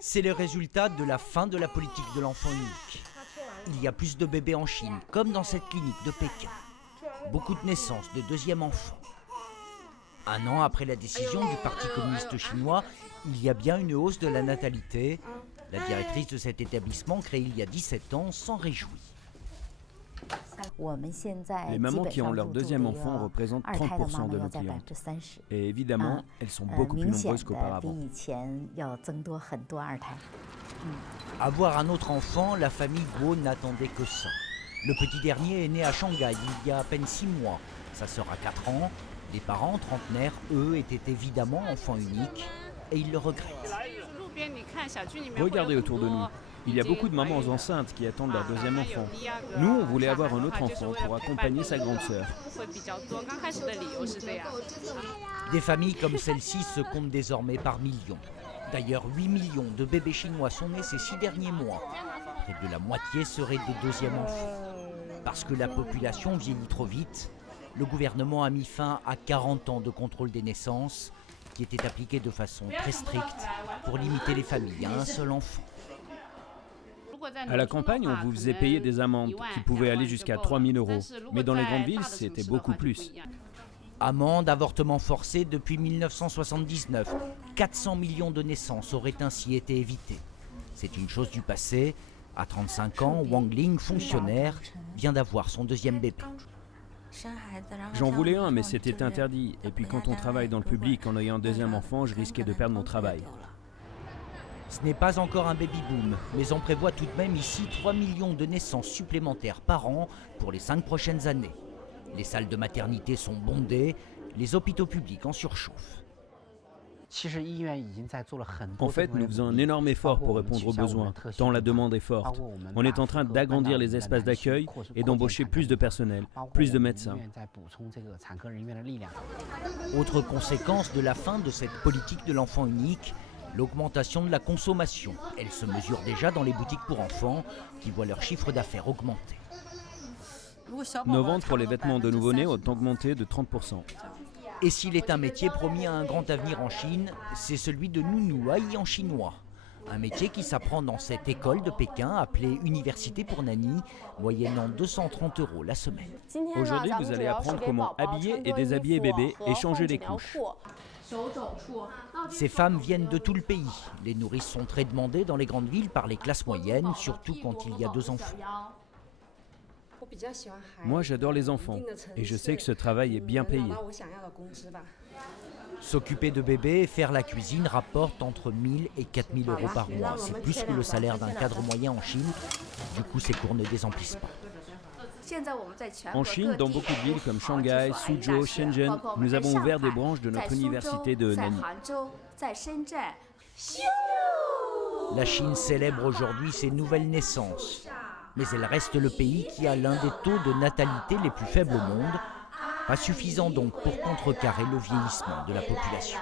C'est le résultat de la fin de la politique de l'enfant unique. Il y a plus de bébés en Chine, comme dans cette clinique de Pékin. Beaucoup de naissances de deuxième enfant. Un an après la décision du Parti communiste chinois, il y a bien une hausse de la natalité. La directrice de cet établissement, créé il y a 17 ans, s'en réjouit. Les mamans qui ont leur deuxième enfant représentent 30% de nos clientes. Et évidemment, elles sont beaucoup plus nombreuses qu'auparavant. Avoir un autre enfant, la famille Guo n'attendait que ça. Le petit dernier est né à Shanghai il y a à peine 6 mois. Sa sœur a 4 ans. Les parents trentenaires, eux, étaient évidemment enfants uniques et ils le regrettent. Regardez autour de nous. Il y a beaucoup de mamans enceintes qui attendent leur deuxième enfant. Nous, on voulait avoir un autre enfant pour accompagner sa grande sœur. Des familles comme celle-ci se comptent désormais par millions. D'ailleurs, 8 millions de bébés chinois sont nés ces 6 derniers mois. Près de la moitié seraient des deuxièmes enfants. Parce que la population vieillit trop vite, le gouvernement a mis fin à 40 ans de contrôle des naissances, qui était appliqué de façon très stricte pour limiter les familles à un seul enfant. À la campagne, on vous faisait payer des amendes qui pouvaient aller jusqu'à 3 000 €. Mais dans les grandes villes, c'était beaucoup plus. Amendes, avortements forcés depuis 1979. 400 millions de naissances auraient ainsi été évitées. C'est une chose du passé. À 35 ans, Wang Ling, fonctionnaire, vient d'avoir son deuxième bébé. J'en voulais un, mais c'était interdit. Et puis quand on travaille dans le public en ayant un deuxième enfant, je risquais de perdre mon travail. Ce n'est pas encore un baby-boom, mais on prévoit tout de même ici 3 millions de naissances supplémentaires par an pour les 5 prochaines années. Les salles de maternité sont bondées, les hôpitaux publics en surchauffent. En fait, nous faisons un énorme effort pour répondre aux besoins, tant la demande est forte. On est en train d'agrandir les espaces d'accueil et d'embaucher plus de personnel, plus de médecins. Autre conséquence de la fin de cette politique de l'enfant unique, l'augmentation de la consommation. Elle se mesure déjà dans les boutiques pour enfants qui voient leur chiffre d'affaires augmenter. Nos ventes pour les vêtements de nouveau-nés ont augmenté de 30%. Et s'il est un métier promis à un grand avenir en Chine, c'est celui de nounouaï en chinois. Un métier qui s'apprend dans cette école de Pékin appelée Université pour Nanny, moyennant 230 € la semaine. Aujourd'hui, vous allez apprendre comment habiller et déshabiller bébé et changer les couches. Ces femmes viennent de tout le pays. Les nourrices sont très demandées dans les grandes villes par les classes moyennes, surtout quand il y a 2 enfants. Moi, j'adore les enfants et je sais que ce travail est bien payé. S'occuper de bébés et faire la cuisine rapporte entre 1 000 et 4 000 € par mois. C'est plus que le salaire d'un cadre moyen en Chine. Du coup, ces cours ne désemplissent pas. En Chine, dans beaucoup de villes comme Shanghai, Suzhou, Shenzhen, nous avons ouvert des branches de notre université de Nanny. La Chine célèbre aujourd'hui ses nouvelles naissances. Mais elle reste le pays qui a l'un des taux de natalité les plus faibles au monde, pas suffisant donc pour contrecarrer le vieillissement de la population.